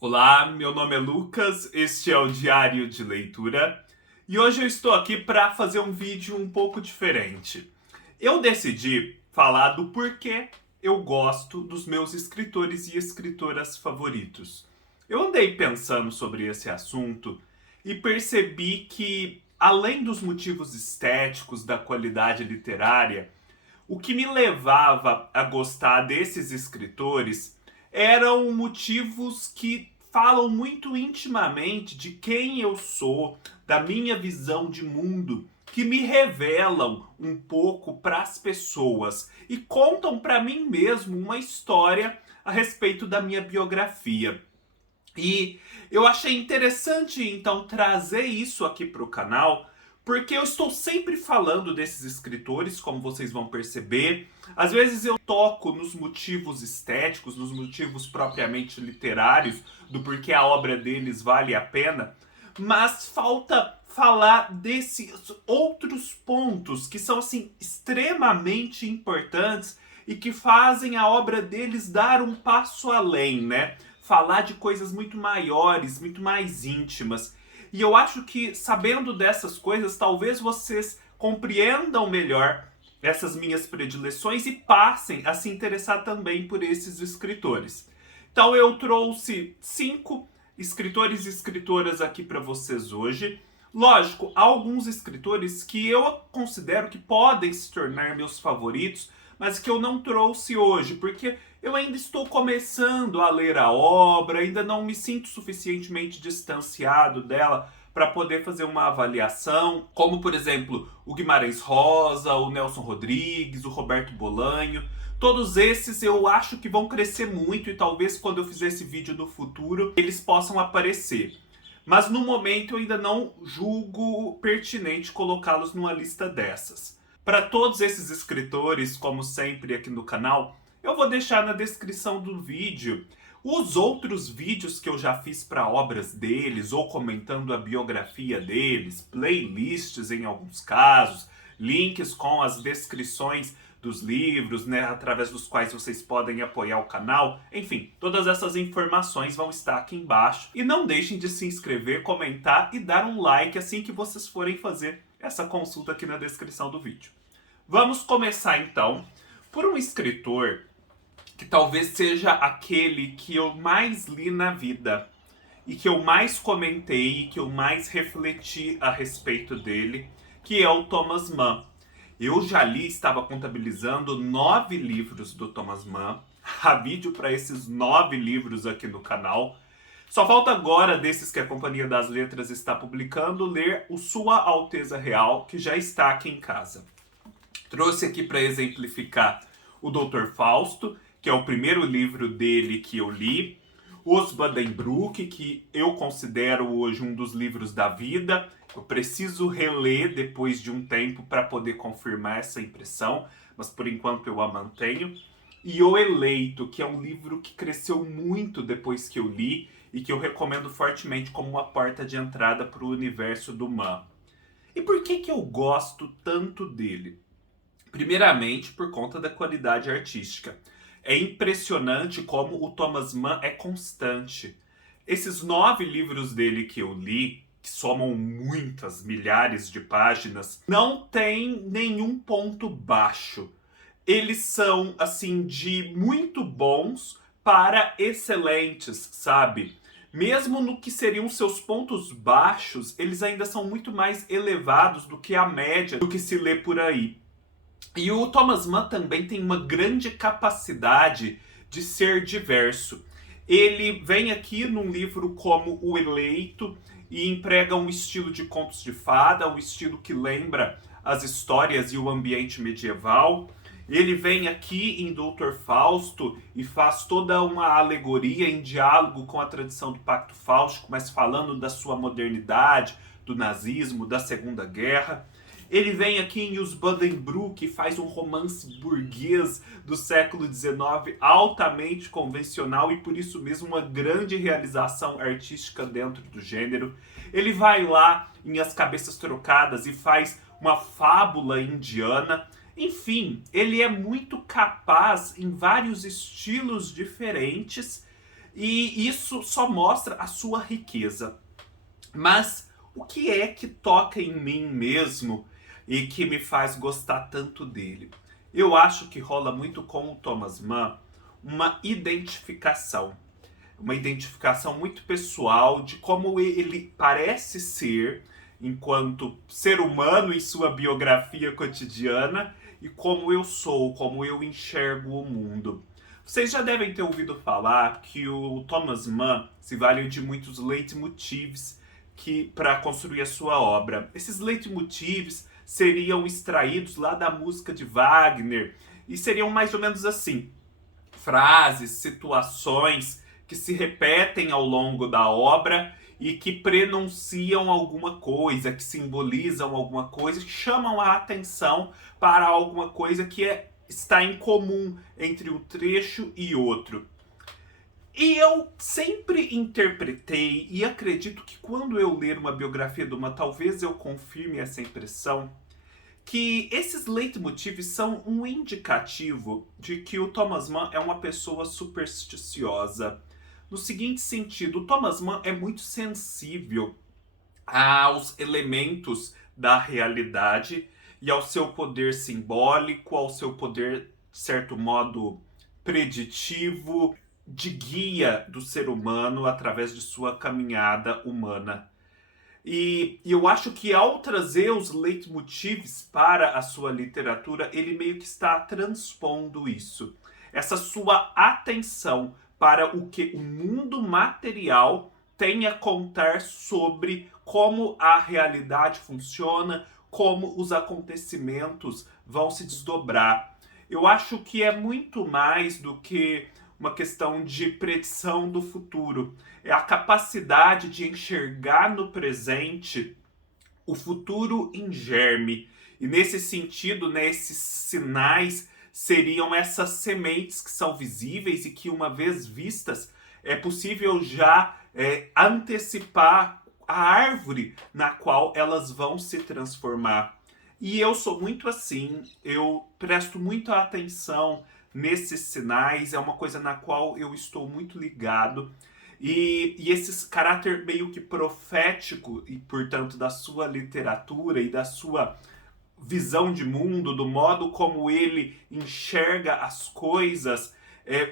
Olá, meu nome é Lucas, este é o Diário de Leitura e hoje eu estou aqui para fazer um vídeo um pouco diferente. Eu decidi falar do porquê eu gosto dos meus escritores e escritoras favoritos. Eu andei pensando sobre esse assunto e percebi que, além dos motivos estéticos da qualidade literária, o que me levava a gostar desses escritores eram motivos que falam muito intimamente de quem eu sou, da minha visão de mundo, que me revelam um pouco para as pessoas e contam para mim mesmo uma história a respeito da minha biografia. E eu achei interessante então trazer isso aqui para o canal, porque eu estou sempre falando desses escritores, como vocês vão perceber. Às vezes eu toco nos motivos estéticos, nos motivos propriamente literários, do porquê a obra deles vale a pena, mas falta falar desses outros pontos que são assim extremamente importantes e que fazem a obra deles dar um passo além, né? Falar de coisas muito maiores, muito mais íntimas. E eu acho que sabendo dessas coisas, talvez vocês compreendam melhor essas minhas predileções e passem a se interessar também por esses escritores. Então eu trouxe 5 escritores e escritoras aqui para vocês hoje. Lógico, há alguns escritores que eu considero que podem se tornar meus favoritos, mas que eu não trouxe hoje, porque eu ainda estou começando a ler a obra, ainda não me sinto suficientemente distanciado dela para poder fazer uma avaliação, como por exemplo o Guimarães Rosa, o Nelson Rodrigues, o Roberto Bolanho. Todos esses eu acho que vão crescer muito e talvez quando eu fizer esse vídeo no futuro eles possam aparecer. Mas no momento eu ainda não julgo pertinente colocá-los numa lista dessas. Para todos esses escritores, como sempre aqui no canal, eu vou deixar na descrição do vídeo os outros vídeos que eu já fiz para obras deles, ou comentando a biografia deles, playlists em alguns casos, links com as descrições dos livros, né, através dos quais vocês podem apoiar o canal. Enfim, todas essas informações vão estar aqui embaixo. E não deixem de se inscrever, comentar e dar um like assim que vocês forem fazer essa consulta aqui na descrição do vídeo. Vamos começar então por um escritor que talvez seja aquele que eu mais li na vida e que eu mais comentei e que eu mais refleti a respeito dele, que é o Thomas Mann. Eu já li, estava contabilizando 9 livros do Thomas Mann. Há vídeo para esses 9 livros aqui no canal. Só falta agora, desses que a Companhia das Letras está publicando, ler o Sua Alteza Real, que já está aqui em casa. Trouxe aqui para exemplificar o Dr. Fausto, que é o primeiro livro dele que eu li. Os Buddenbrook, que eu considero hoje um dos livros da vida. Eu preciso reler depois de um tempo para poder confirmar essa impressão, mas por enquanto eu a mantenho. E O Eleito, que é um livro que cresceu muito depois que eu li e que eu recomendo fortemente como uma porta de entrada para o universo do Mann. E por que eu gosto tanto dele? Primeiramente, por conta da qualidade artística. É impressionante como o Thomas Mann é constante. Esses 9 livros dele que eu li, que somam muitas milhares de páginas, não tem nenhum ponto baixo. Eles são, assim, de muito bons para excelentes, sabe? Mesmo no que seriam seus pontos baixos, eles ainda são muito mais elevados do que a média do que se lê por aí. E o Thomas Mann também tem uma grande capacidade de ser diverso. Ele vem aqui num livro como O Eleito e emprega um estilo de contos de fada, um estilo que lembra as histórias e o ambiente medieval. Ele vem aqui em Dr. Fausto e faz toda uma alegoria em diálogo com a tradição do Pacto Fáustico, mas falando da sua modernidade, do nazismo, da Segunda Guerra. Ele vem aqui em Os Buddenbrook e faz um romance burguês do século XIX altamente convencional e por isso mesmo uma grande realização artística dentro do gênero. Ele vai lá em As Cabeças Trocadas e faz uma fábula indiana. Enfim, ele é muito capaz em vários estilos diferentes E isso só mostra a sua riqueza. Mas o que é que toca em mim mesmo e que me faz gostar tanto dele? Eu acho que rola muito com o Thomas Mann uma identificação. Uma identificação muito pessoal de como ele parece ser enquanto ser humano em sua biografia cotidiana e como eu sou, como eu enxergo o mundo. Vocês já devem ter ouvido falar que o Thomas Mann se valeu de muitos leitmotivs para construir a sua obra. Esses leitmotivs seriam extraídos lá da música de Wagner e seriam mais ou menos assim: frases, situações que se repetem ao longo da obra e que prenunciam alguma coisa, que simbolizam alguma coisa, que chamam a atenção para alguma coisa que está em comum entre um trecho e outro. E eu sempre interpretei, e acredito que quando eu ler uma biografia de uma, talvez eu confirme essa impressão, que esses leitmotivs são um indicativo de que o Thomas Mann é uma pessoa supersticiosa. No seguinte sentido, o Thomas Mann é muito sensível aos elementos da realidade e ao seu poder simbólico, ao seu poder, de certo modo, preditivo, de guia do ser humano através de sua caminhada humana. E eu acho que ao trazer os leitmotivs para a sua literatura, ele meio que está transpondo isso. Essa sua atenção para o que o mundo material tem a contar sobre como a realidade funciona, como os acontecimentos vão se desdobrar. Eu acho que é muito mais do que uma questão de predição do futuro. É a capacidade de enxergar no presente o futuro em germe. E nesse sentido, né, esses sinais seriam essas sementes que são visíveis e que, uma vez vistas, é possível já antecipar a árvore na qual elas vão se transformar. E eu sou muito assim, eu presto muita atenção nesses sinais, é uma coisa na qual eu estou muito ligado. E esse caráter meio que profético, e portanto da sua literatura e da sua visão de mundo, do modo como ele enxerga as coisas,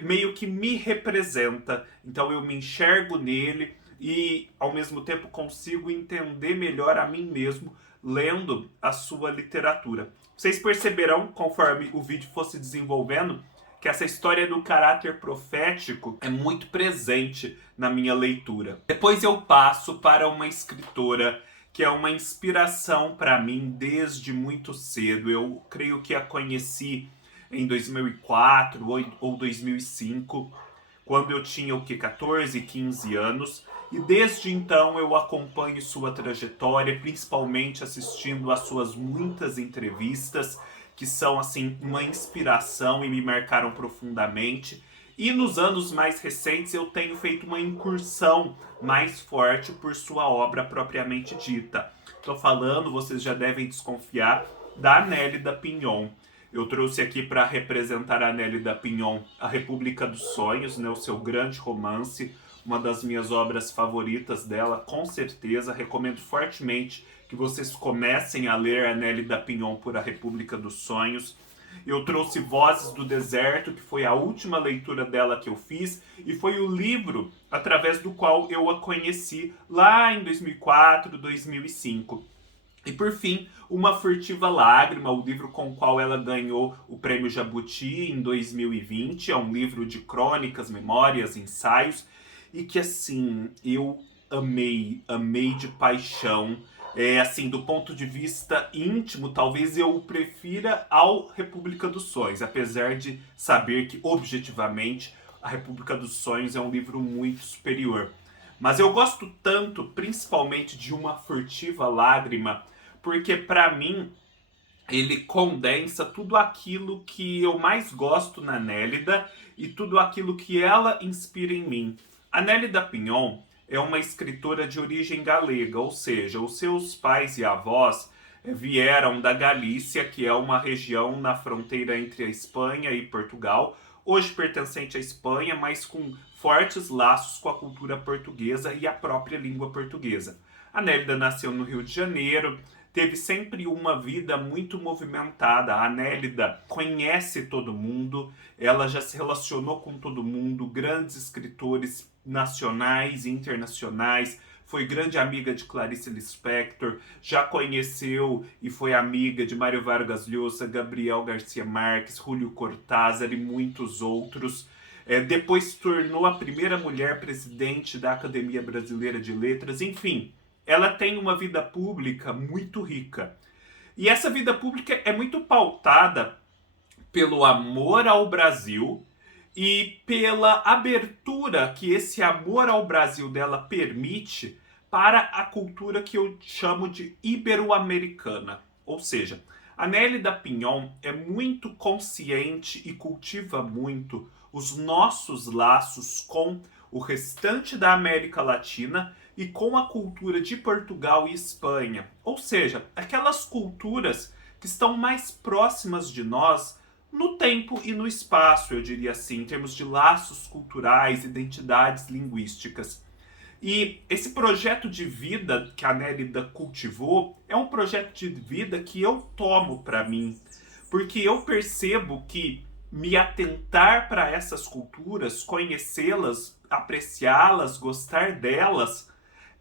meio que me representa. Então eu me enxergo nele e ao mesmo tempo consigo entender melhor a mim mesmo lendo a sua literatura. Vocês perceberão, conforme o vídeo fosse desenvolvendo, que essa história do caráter profético é muito presente na minha leitura. Depois eu passo para uma escritora que é uma inspiração para mim desde muito cedo. Eu creio que a conheci em 2004 ou 2005, quando eu tinha o que, 14, 15 anos. E desde então eu acompanho sua trajetória, principalmente assistindo às suas muitas entrevistas, que são assim uma inspiração e me marcaram profundamente. E nos anos mais recentes eu tenho feito uma incursão mais forte por sua obra propriamente dita. Estou falando, vocês já devem desconfiar, da Nélida Pinhon. Eu trouxe aqui para representar a Nélida Pinhon A República dos Sonhos, né, o seu grande romance, uma das minhas obras favoritas dela, com certeza. Recomendo fortemente que vocês comecem a ler a Nélida Pinhon por A República dos Sonhos. Eu trouxe Vozes do Deserto, que foi a última leitura dela que eu fiz, e foi o livro através do qual eu a conheci lá em 2004, 2005. E por fim, Uma Furtiva Lágrima, o livro com o qual ela ganhou o Prêmio Jabuti em 2020. É um livro de crônicas, memórias, ensaios, e que assim, eu amei de paixão. Assim, do ponto de vista íntimo, talvez eu o prefira ao República dos Sonhos, apesar de saber que, objetivamente, A República dos Sonhos é um livro muito superior. Mas eu gosto tanto, principalmente, de Uma Furtiva Lágrima, porque, para mim, ele condensa tudo aquilo que eu mais gosto na Nélida e tudo aquilo que ela inspira em mim. A Nélida Pinhon é uma escritora de origem galega, ou seja, os seus pais e avós vieram da Galícia, que é uma região na fronteira entre a Espanha e Portugal, hoje pertencente à Espanha, mas com fortes laços com a cultura portuguesa e a própria língua portuguesa. A Nélida nasceu no Rio de Janeiro, teve sempre uma vida muito movimentada. A Nélida conhece todo mundo, ela já se relacionou com todo mundo, grandes escritores nacionais e internacionais, foi grande amiga de Clarice Lispector, já conheceu e foi amiga de Mário Vargas Llosa, Gabriel Garcia Marques, Júlio Cortázar e muitos outros. Depois se tornou a primeira mulher presidente da Academia Brasileira de Letras. Enfim, ela tem uma vida pública muito rica. E essa vida pública é muito pautada pelo amor ao Brasil e pela abertura que esse amor ao Brasil dela permite para a cultura que eu chamo de ibero-americana. Ou seja, a Nélida Pinhon é muito consciente e cultiva muito os nossos laços com o restante da América Latina e com a cultura de Portugal e Espanha. Ou seja, aquelas culturas que estão mais próximas de nós no tempo e no espaço, eu diria assim, em termos de laços culturais, identidades linguísticas. E esse projeto de vida que a Nélida cultivou é um projeto de vida que eu tomo para mim, porque eu percebo que me atentar para essas culturas, conhecê-las, apreciá-las, gostar delas,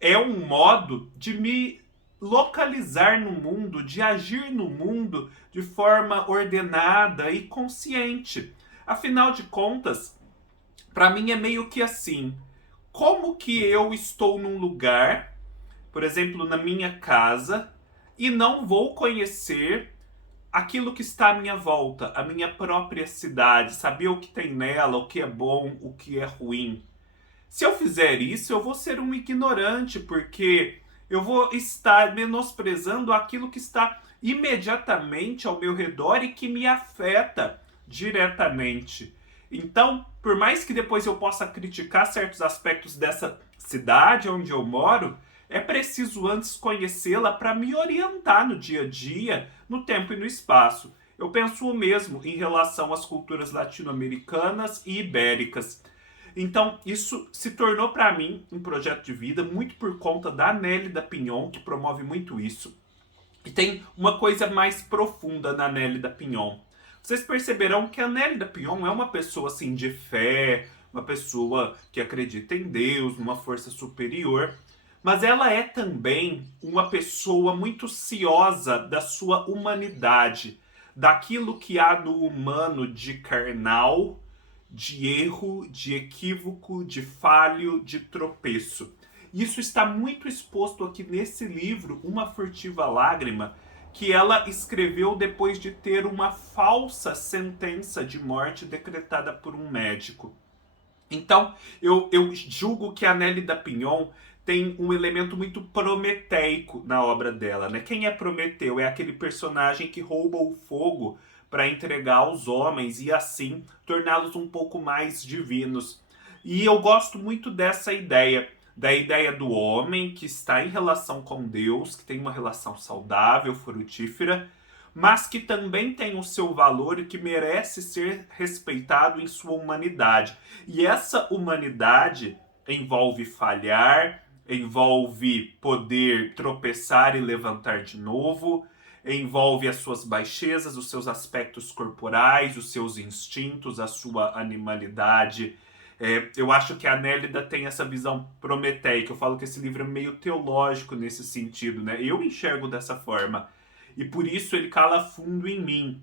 é um modo de me localizar no mundo, de agir no mundo de forma ordenada e consciente. Afinal de contas, para mim é meio que assim: como que eu estou num lugar, por exemplo, na minha casa, e não vou conhecer aquilo que está à minha volta, a minha própria cidade, saber o que tem nela, o que é bom, o que é ruim? Se eu fizer isso, eu vou ser um ignorante, porque eu vou estar menosprezando aquilo que está imediatamente ao meu redor e que me afeta diretamente. Então, por mais que depois eu possa criticar certos aspectos dessa cidade onde eu moro, é preciso antes conhecê-la para me orientar no dia a dia, no tempo e no espaço. Eu penso o mesmo em relação às culturas latino-americanas e ibéricas. Então, isso se tornou para mim um projeto de vida muito por conta da Nélida Pinhon, que promove muito isso. E tem uma coisa mais profunda na Nélida Pinhon. Vocês perceberão que a Nélida Pinhon é uma pessoa assim de fé, uma pessoa que acredita em Deus, numa força superior, mas ela é também uma pessoa muito ciosa da sua humanidade, daquilo que há do humano de carnal, de erro, de equívoco, de falho, de tropeço. Isso está muito exposto aqui nesse livro, Uma Furtiva Lágrima, que ela escreveu depois de ter uma falsa sentença de morte decretada por um médico. Então, eu julgo que a Nélida Pinhon tem um elemento muito prometeico na obra dela, né? Quem é Prometeu? É aquele personagem que rouba o fogo para entregar aos homens e assim torná-los um pouco mais divinos. E eu gosto muito dessa ideia, da ideia do homem que está em relação com Deus, que tem uma relação saudável, frutífera, mas que também tem o seu valor e que merece ser respeitado em sua humanidade. E essa humanidade envolve falhar, envolve poder tropeçar e levantar de novo, envolve as suas baixezas, os seus aspectos corporais, os seus instintos, a sua animalidade. Eu acho que a Nélida tem essa visão prometeica. Eu falo que esse livro é meio teológico nesse sentido, né? Eu enxergo dessa forma. E por isso ele cala fundo em mim.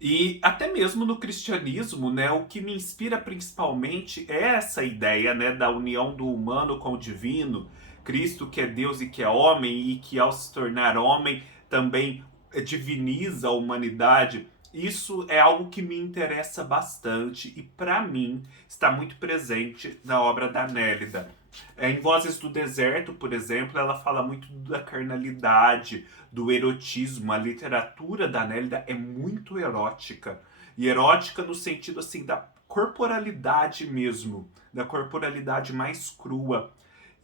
E até mesmo no cristianismo, né, o que me inspira principalmente é essa ideia, né, da união do humano com o divino. Cristo que é Deus e que é homem, e que ao se tornar homem também diviniza a humanidade. Isso é algo que me interessa bastante e, para mim, está muito presente na obra da Nélida. Em Vozes do Deserto, por exemplo, ela fala muito da carnalidade, do erotismo. A literatura da Nélida é muito erótica. E erótica no sentido assim da corporalidade mesmo, da corporalidade mais crua.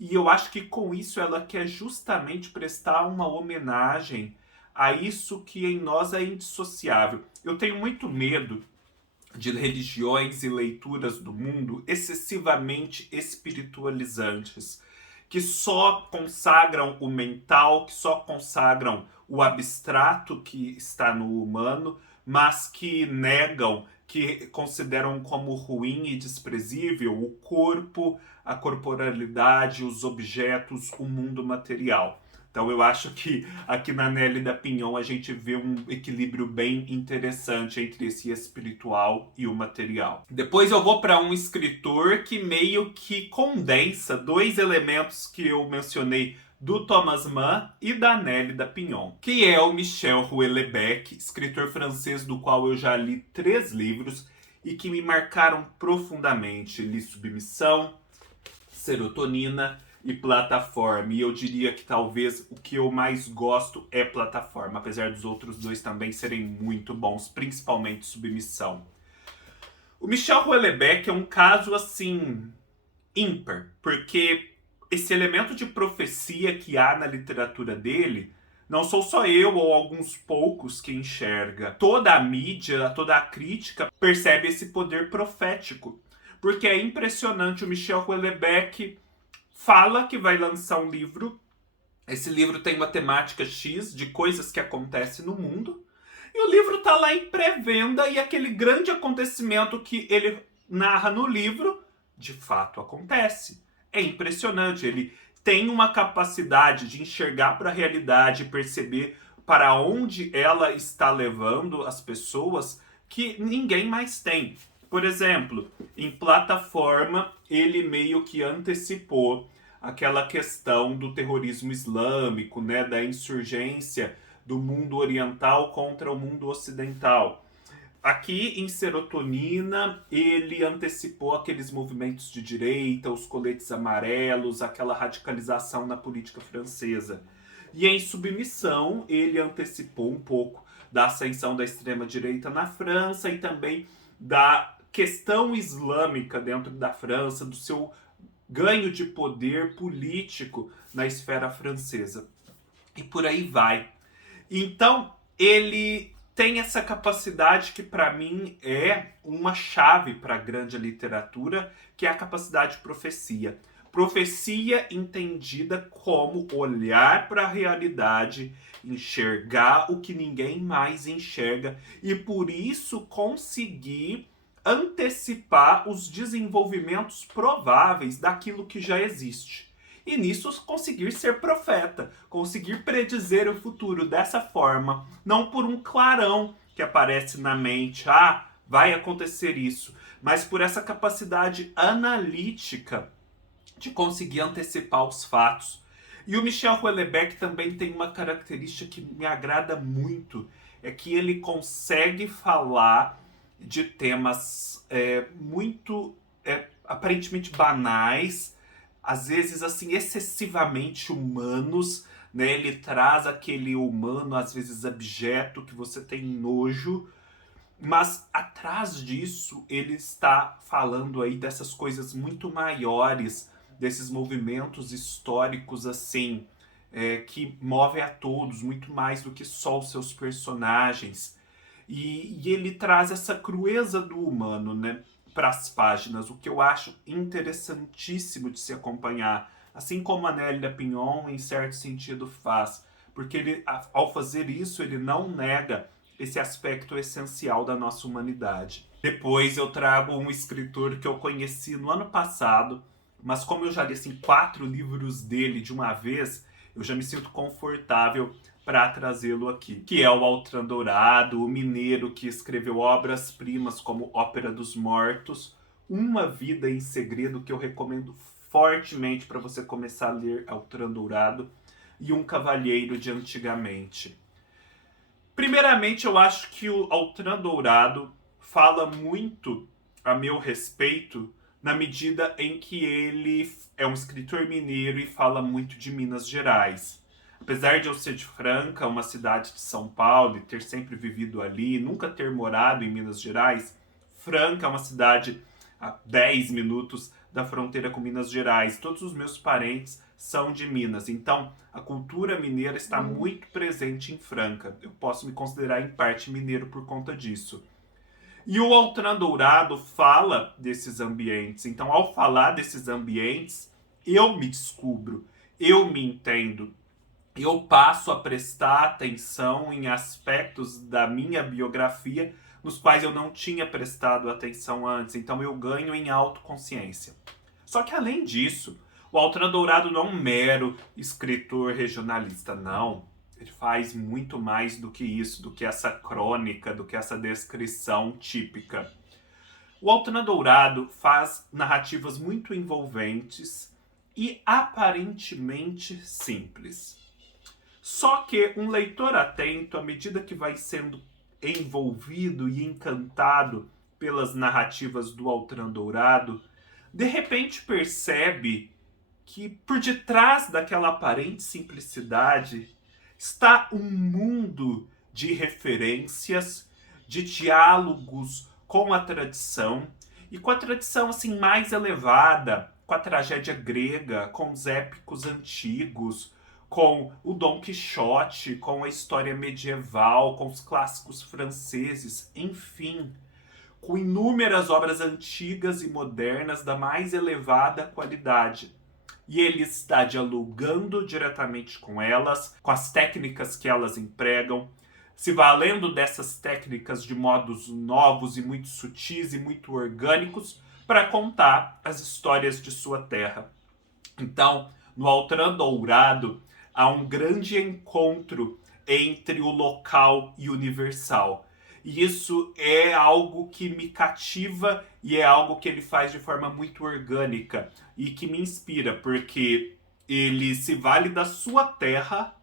E eu acho que com isso ela quer justamente prestar uma homenagem a isso que em nós é indissociável. Eu tenho muito medo de religiões e leituras do mundo excessivamente espiritualizantes, que só consagram o mental, que só consagram o abstrato que está no humano, mas que negam, que consideram como ruim e desprezível o corpo, a corporalidade, os objetos, o mundo material. Então eu acho que aqui na Nélida Pinhon a gente vê um equilíbrio bem interessante entre esse espiritual e o material. Depois eu vou para um escritor que meio que condensa dois elementos que eu mencionei do Thomas Mann e da Nélida Pinhon, que é o Michel Houellebecq, escritor francês do qual eu já li 3 livros e que me marcaram profundamente. Li Submissão, Serotonina e Plataforma. E eu diria que talvez o que eu mais gosto é Plataforma, apesar dos outros dois também serem muito bons, principalmente Submissão. O Michel Houellebecq é um caso assim ímpar, porque esse elemento de profecia que há na literatura dele não sou só eu ou alguns poucos que enxerga. Toda a mídia, toda a crítica percebe esse poder profético. Porque é impressionante, o Michel Houellebecq fala que vai lançar um livro. Esse livro tem uma temática X de coisas que acontecem no mundo. E o livro está lá em pré-venda e aquele grande acontecimento que ele narra no livro, de fato acontece. É impressionante. Ele tem uma capacidade de enxergar para a realidade, perceber para onde ela está levando as pessoas que ninguém mais tem. Por exemplo, em Plataforma, ele meio que antecipou aquela questão do terrorismo islâmico, né, da insurgência do mundo oriental contra o mundo ocidental. Aqui em Serotonina, ele antecipou aqueles movimentos de direita, os coletes amarelos, aquela radicalização na política francesa. E em Submissão, ele antecipou um pouco da ascensão da extrema-direita na França e também da questão islâmica dentro da França, do seu ganho de poder político na esfera francesa. E por aí vai. Então, ele tem essa capacidade que para mim é uma chave para a grande literatura, que é a capacidade de profecia. Profecia entendida como olhar para a realidade, enxergar o que ninguém mais enxerga e por isso conseguir antecipar os desenvolvimentos prováveis daquilo que já existe. E nisso conseguir ser profeta, conseguir predizer o futuro dessa forma, não por um clarão que aparece na mente, vai acontecer isso, mas por essa capacidade analítica de conseguir antecipar os fatos. E o Michel Houellebecq também tem uma característica que me agrada muito, é que ele consegue falar de temas muito aparentemente banais, às vezes assim excessivamente humanos, né? Ele traz aquele humano às vezes abjeto que você tem nojo, mas atrás disso ele está falando aí dessas coisas muito maiores, desses movimentos históricos assim, que movem a todos muito mais do que só os seus personagens. E ele traz essa crueza do humano, né, para as páginas, o que eu acho interessantíssimo de se acompanhar. Assim como a Nélida Pinhon, em certo sentido, faz. Porque ele, ao fazer isso, ele não nega esse aspecto essencial da nossa humanidade. Depois eu trago um escritor que eu conheci no ano passado, mas como eu já li assim, 4 livros dele de uma vez, eu já me sinto confortável para trazê-lo aqui, que é o Altran Dourado, o mineiro que escreveu obras-primas como Ópera dos Mortos, Uma Vida em Segredo, que eu recomendo fortemente para você começar a ler Altran Dourado, e Um Cavalheiro de Antigamente. Primeiramente, eu acho que o Altran Dourado fala muito a meu respeito na medida em que ele é um escritor mineiro e fala muito de Minas Gerais. Apesar de eu ser de Franca, uma cidade de São Paulo, e ter sempre vivido ali, nunca ter morado em Minas Gerais, Franca é uma cidade a 10 minutos da fronteira com Minas Gerais. Todos os meus parentes são de Minas, então a cultura mineira está muito presente em Franca. Eu posso me considerar em parte mineiro por conta disso. E o Altran Dourado fala desses ambientes. Então, ao falar desses ambientes, eu me descubro, eu me entendo, eu passo a prestar atenção em aspectos da minha biografia nos quais eu não tinha prestado atenção antes. Então, eu ganho em autoconsciência. Só que, além disso, o Altran Dourado não é um mero escritor regionalista, não. Ele faz muito mais do que isso, do que essa crônica, do que essa descrição típica. O Altran Dourado faz narrativas muito envolventes e aparentemente simples. Só que um leitor atento, à medida que vai sendo envolvido e encantado pelas narrativas do Altran Dourado, de repente percebe que por detrás daquela aparente simplicidade está um mundo de referências, de diálogos com a tradição, e com a tradição assim mais elevada, com a tragédia grega, com os épicos antigos, com o Dom Quixote, com a história medieval, com os clássicos franceses, enfim, com inúmeras obras antigas e modernas da mais elevada qualidade. E ele está dialogando diretamente com elas, com as técnicas que elas empregam, se valendo dessas técnicas de modos novos e muito sutis e muito orgânicos para contar as histórias de sua terra. Então, no Altran Dourado, há um grande encontro entre o local e o universal. E isso é algo que me cativa e é algo que ele faz de forma muito orgânica e que me inspira, porque ele se vale da sua terra,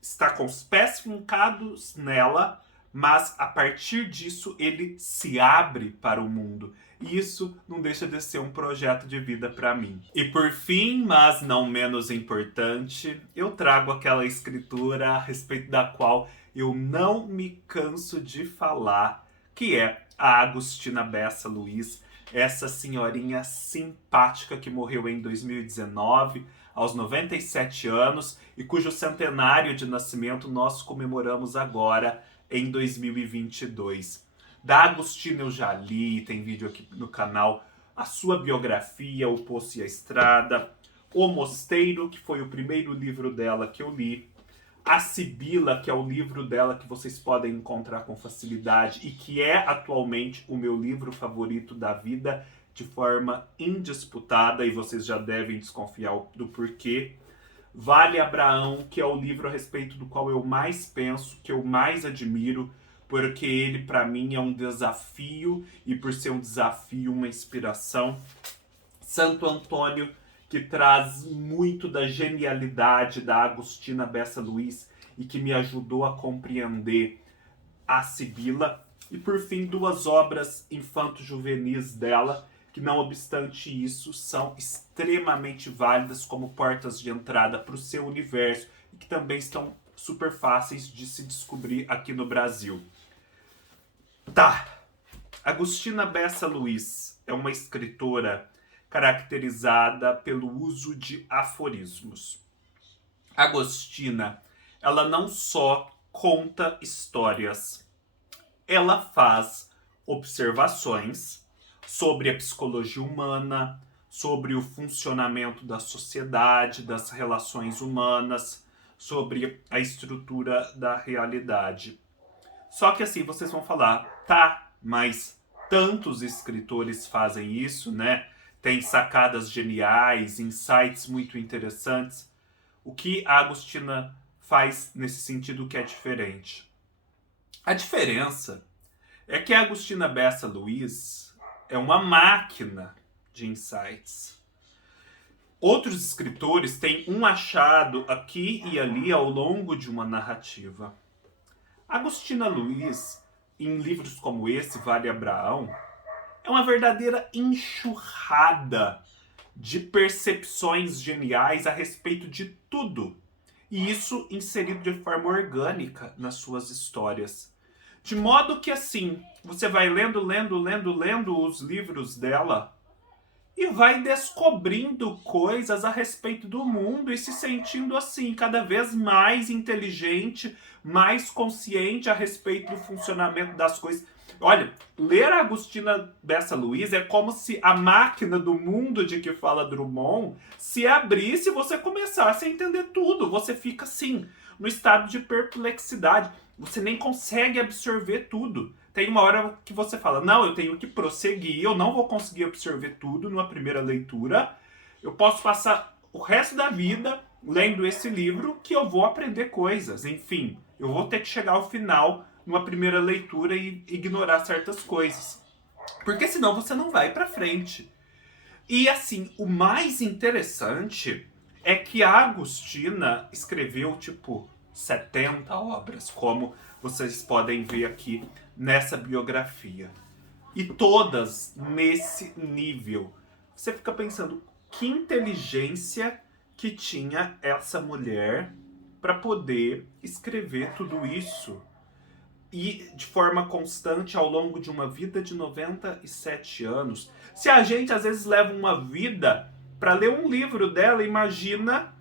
está com os pés fincados nela, mas a partir disso ele se abre para o mundo. E isso não deixa de ser um projeto de vida para mim. E por fim, mas não menos importante, eu trago aquela escritura a respeito da qual eu não me canso de falar, que é a Agostina Bessa Luiz, essa senhorinha simpática que morreu em 2019, aos 97 anos, e cujo centenário de nascimento nós comemoramos agora, em 2022. Da Agostina eu já li, tem vídeo aqui no canal, a sua biografia, O Poço e a Estrada, O Mosteiro, que foi o primeiro livro dela que eu li, A Sibila, que é o livro dela que vocês podem encontrar com facilidade e que é atualmente o meu livro favorito da vida, de forma indisputada, e vocês já devem desconfiar do porquê. Vale Abraão, que é o livro a respeito do qual eu mais penso, que eu mais admiro, porque ele, para mim, é um desafio, e por ser um desafio, uma inspiração. Santo Antônio, que traz muito da genialidade da Agostina Bessa Luiz e que me ajudou a compreender a Sibila. E, por fim, duas obras infanto-juvenis dela, que, não obstante isso, são extremamente válidas como portas de entrada para o seu universo e que também estão super fáceis de se descobrir aqui no Brasil. Tá, Agostina Bessa Luiz é uma escritora caracterizada pelo uso de aforismos. Agostina, ela não só conta histórias, ela faz observações sobre a psicologia humana, sobre o funcionamento da sociedade, das relações humanas, sobre a estrutura da realidade. Só que assim, vocês vão falar, tá, mas tantos escritores fazem isso, né? Tem sacadas geniais, insights muito interessantes. O que a Agostina faz nesse sentido que é diferente? A diferença é que a Agostina Bessa Luiz é uma máquina de insights. Outros escritores têm um achado aqui e ali ao longo de uma narrativa. Agostina Luiz, em livros como esse, Vale Abraão, é uma verdadeira enxurrada de percepções geniais a respeito de tudo. E isso inserido de forma orgânica nas suas histórias. De modo que assim, você vai lendo os livros dela e vai descobrindo coisas a respeito do mundo e se sentindo assim, cada vez mais inteligente, mais consciente a respeito do funcionamento das coisas. Olha, ler a Agostina Bessa Luiz é como se a máquina do mundo de que fala Drummond se abrisse e você começasse a entender tudo. Você fica assim, no estado de perplexidade. Você nem consegue absorver tudo. Tem uma hora que você fala, não, eu tenho que prosseguir, eu não vou conseguir absorver tudo numa primeira leitura. Eu posso passar o resto da vida lendo esse livro que eu vou aprender coisas. Enfim, eu vou ter que chegar ao final numa primeira leitura e ignorar certas coisas. Porque senão você não vai pra frente. E assim, o mais interessante é que a Agostina escreveu tipo 70 obras, como vocês podem ver aqui nessa biografia. E todas nesse nível. Você fica pensando, que inteligência que tinha essa mulher para poder escrever tudo isso e de forma constante ao longo de uma vida de 97 anos. Se a gente às vezes leva uma vida para ler um livro dela, imagina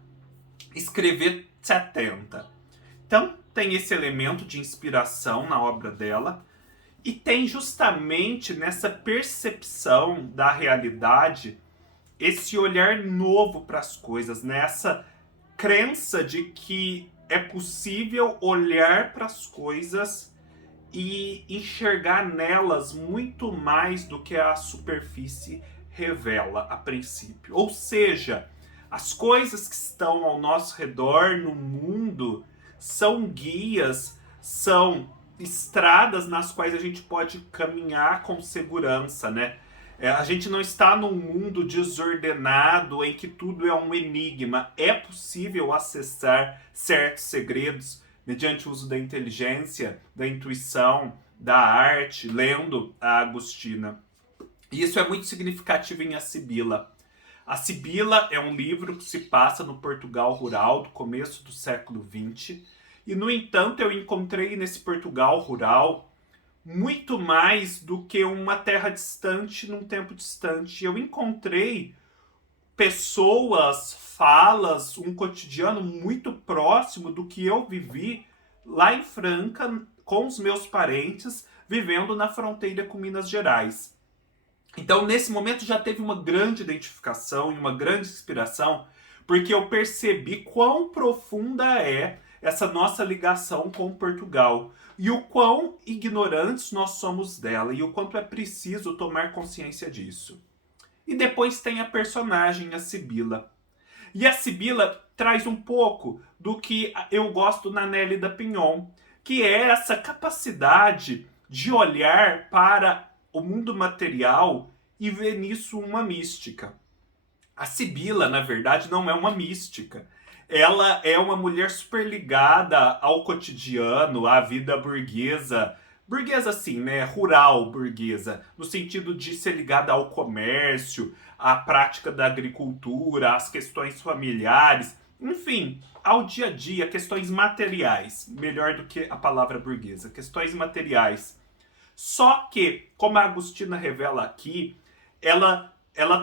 escrever 70. Então tem esse elemento de inspiração na obra dela e tem justamente nessa percepção da realidade esse olhar novo para as coisas, nessa crença de que é possível olhar para as coisas e enxergar nelas muito mais do que a superfície revela a princípio. Ou seja, as coisas que estão ao nosso redor no mundo são guias, são estradas nas quais a gente pode caminhar com segurança, né? A gente não está num mundo desordenado em que tudo é um enigma. É possível acessar certos segredos mediante o uso da inteligência, da intuição, da arte, lendo a Agostina. E isso é muito significativo em A Sibila. A Sibila é um livro que se passa no Portugal rural do começo do século XX. E, no entanto, eu encontrei nesse Portugal rural muito mais do que uma terra distante num tempo distante. Eu encontrei pessoas, falas, um cotidiano muito próximo do que eu vivi lá em Franca com os meus parentes, vivendo na fronteira com Minas Gerais. Então, nesse momento já teve uma grande identificação e uma grande inspiração, porque eu percebi quão profunda é essa nossa ligação com Portugal e o quão ignorantes nós somos dela e o quanto é preciso tomar consciência disso. E depois tem a personagem, a Sibila. E a Sibila traz um pouco do que eu gosto na Nélida Pinhon, que é essa capacidade de olhar para o mundo material e ver nisso uma mística. A Sibila, na verdade, não é uma mística. Ela é uma mulher super ligada ao cotidiano, à vida burguesa. Burguesa assim, né? Rural burguesa. No sentido de ser ligada ao comércio, à prática da agricultura, às questões familiares. Enfim, ao dia a dia, questões materiais. Melhor do que a palavra burguesa. Questões materiais. Só que, como a Agostina revela aqui, ela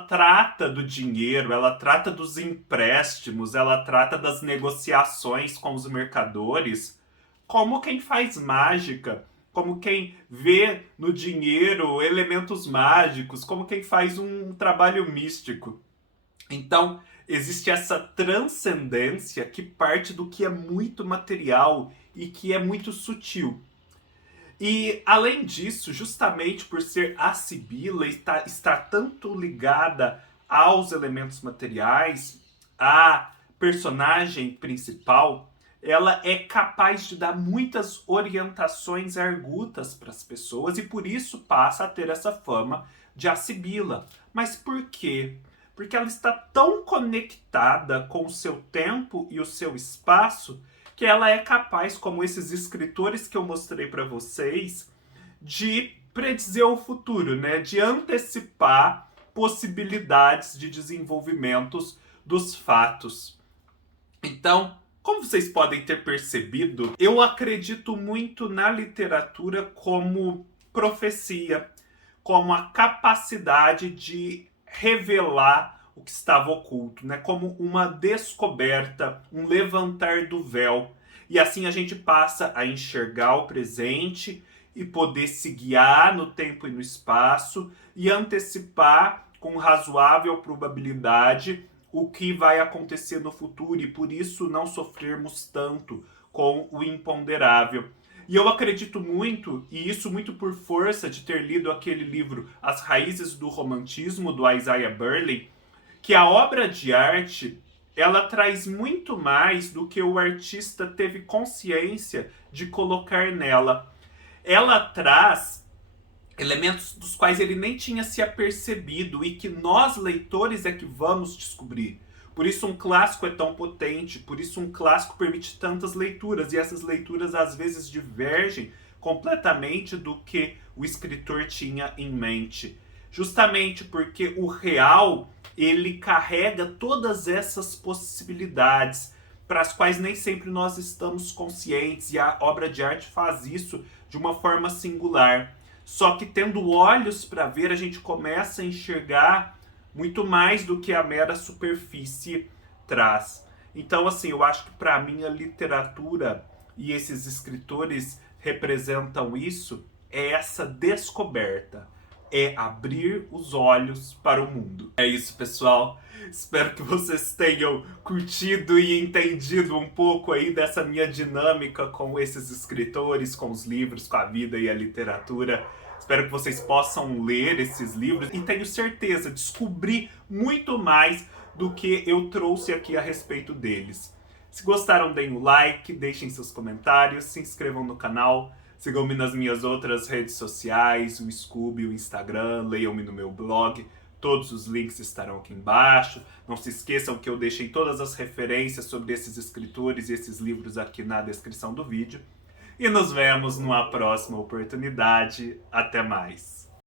trata do dinheiro, ela trata dos empréstimos, ela trata das negociações com os mercadores como quem faz mágica, como quem vê no dinheiro elementos mágicos, como quem faz um trabalho místico. Então, existe essa transcendência que parte do que é muito material e que é muito sutil. E, além disso, justamente por ser a Sibila estar tanto ligada aos elementos materiais, a personagem principal, ela é capaz de dar muitas orientações argutas para as pessoas e por isso passa a ter essa fama de a Sibila. Mas por quê? Porque ela está tão conectada com o seu tempo e o seu espaço que ela é capaz, como esses escritores que eu mostrei para vocês, de predizer o futuro, né? De antecipar possibilidades de desenvolvimentos dos fatos. Então, como vocês podem ter percebido, eu acredito muito na literatura como profecia, como a capacidade de revelar o que estava oculto, né? Como uma descoberta, um levantar do véu. E assim a gente passa a enxergar o presente e poder se guiar no tempo e no espaço e antecipar com razoável probabilidade o que vai acontecer no futuro e por isso não sofrermos tanto com o imponderável. E eu acredito muito, e isso muito por força de ter lido aquele livro As Raízes do Romantismo, do Isaiah Berlin, que a obra de arte ela traz muito mais do que o artista teve consciência de colocar nela. Ela traz elementos dos quais ele nem tinha se apercebido e que nós, leitores, é que vamos descobrir. Por isso um clássico é tão potente, por isso um clássico permite tantas leituras, e essas leituras às vezes divergem completamente do que o escritor tinha em mente. Justamente porque o real, ele carrega todas essas possibilidades para as quais nem sempre nós estamos conscientes, e a obra de arte faz isso de uma forma singular. Só que tendo olhos para ver, a gente começa a enxergar muito mais do que a mera superfície traz. Então, assim, eu acho que para mim a literatura e esses escritores representam isso, é essa descoberta, é abrir os olhos para o mundo. É isso, pessoal. Espero que vocês tenham curtido e entendido um pouco aí dessa minha dinâmica com esses escritores, com os livros, com a vida e a literatura. Espero que vocês possam ler esses livros e tenho certeza, descobrir muito mais do que eu trouxe aqui a respeito deles. Se gostaram, deem o like, deixem seus comentários, se inscrevam no canal, sigam-me nas minhas outras redes sociais, o Scooby, o Instagram, leiam-me no meu blog. Todos os links estarão aqui embaixo. Não se esqueçam que eu deixei todas as referências sobre esses escritores e esses livros aqui na descrição do vídeo. E nos vemos numa próxima oportunidade. Até mais!